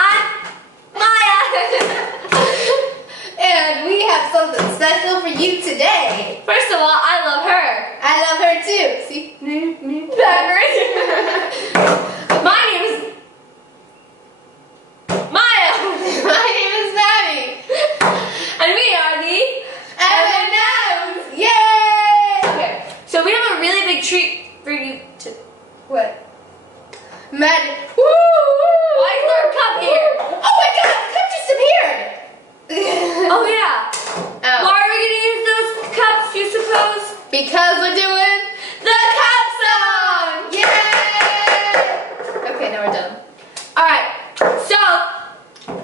I'm Maya. And we have something special for you today. First of all, I love her. I love her too. See? My name is Maya. My name is Maddie. And we are the M&M's. Yay! Okay, so we have a really big treat for you to. What? Maddie. Woo! Why is there a cup here? Oh my god, the cup just appeared. Oh yeah. Oh. Why are we gonna use those cups, you suppose? Because we're doing The cup song! Yay! Okay, now we're done. Alright, so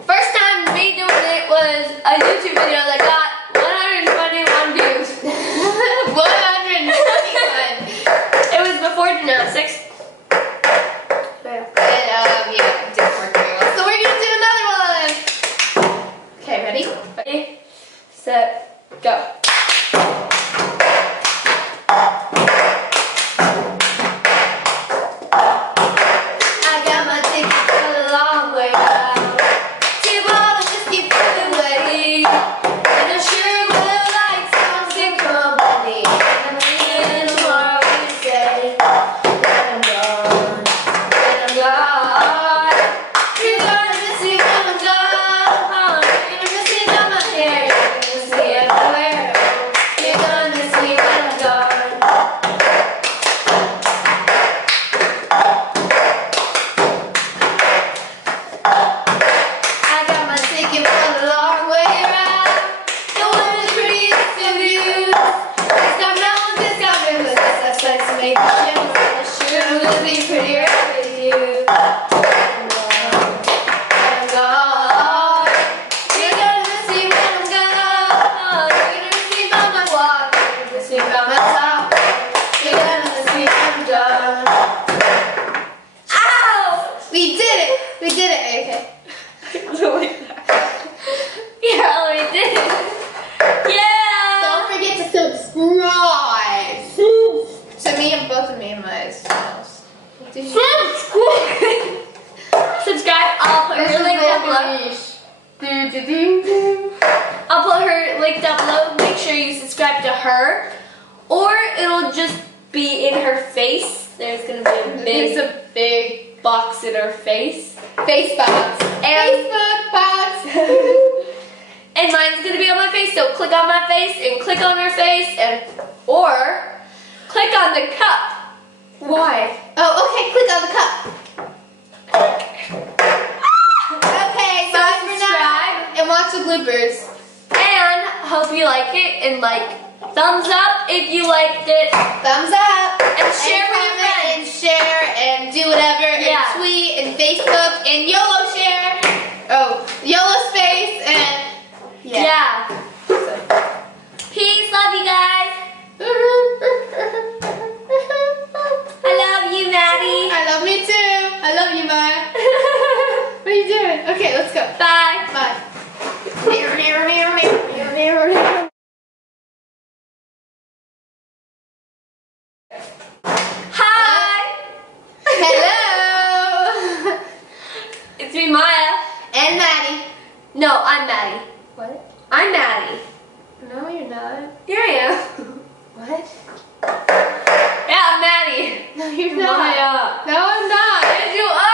first time me doing it was a YouTube video that got 121 views. 121. It was before gymnastics. And yeah, it didn't work very well. So we're gonna do another one. Okay, ready? Ready, set, go. I got my ticket for the long way round. Tip all the whiskey for the wedding. And I sure will like some sick company. And then tomorrow you say that I'm gone. That I'm gone. You're gonna miss me when I'm gone. You're gonna miss me down my hair. You're gonna miss me everywhere. You're gonna miss me when I'm gone. I got my ticket for the long way round. The one with the prettiest of views. Discount melon, discount members. That's nice to make me shimmer. I sure will be prettier with you. I'm gone. You're gonna miss me when I'm gone. You're gonna miss me by my walk. You're gonna miss me by my talk. You're gonna miss me when I'm done. Ow! We did it! We did it, okay. Yeah, we did. Yeah. Don't forget to subscribe to me and both of me and my channels. Subscribe. I'll put her link down below. I'll put her link down below. Make sure you subscribe to her, or it'll just be in her face. There's gonna be There's a big box in her face. Face box. Facebook box. And mine's gonna be on my face, so click on my face and click on her face, and or click on the cup. Why? Oh, okay, click on the cup. Okay, So bye for now. subscribe. And watch the bloopers. And hope you like it, and thumbs up if you liked it, Thumbs up. and share with your comment friends. and share and do whatever Yeah. and tweet and Facebook and YOLO share. Oh, YOLO space and Yeah. Peace, love you guys. I love you, Maddie. I love me too. I love you, Maya. What are you doing? Okay, let's go. Bye. Bye. Hi. Hello. It's me, Maya. And Maddie. No, I'm Maddie. What? I'm Maddie. No, you're not. Here I am. What? Yeah, I'm Maddie. No, you're not. Maya. No, I'm not. Yes, you are.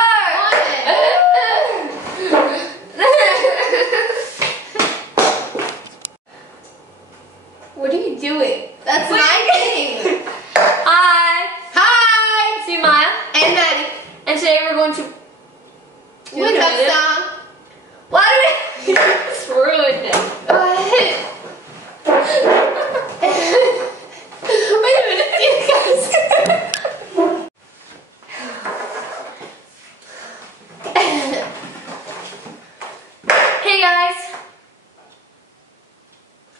What are you doing? That's my thing. Hi. Hi. It's me, Maya. And Maddie. And today we're going to do What's the up, video. song? Why do we just ruined it? What? Wait a minute, you guys. Hey guys.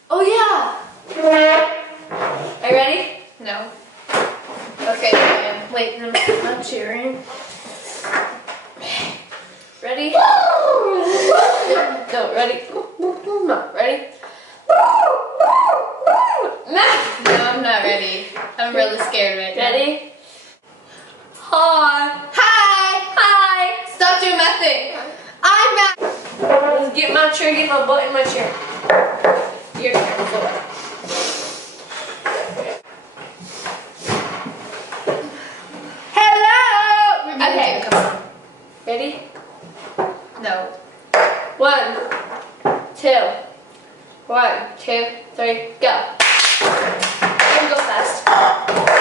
Oh yeah. Are you ready? No. Okay, man. Wait, I'm cheering. Ready? No, ready? No, ready? No, I'm not ready. I'm really scared right now. Ready? Hi. Hi. Hi. Stop doing my thing. I'm get my chair, get my butt in my chair. Your turn, Flora. Hello! Okay. Ready? No. 1, 2. 1, 2, 3, go. And go fast.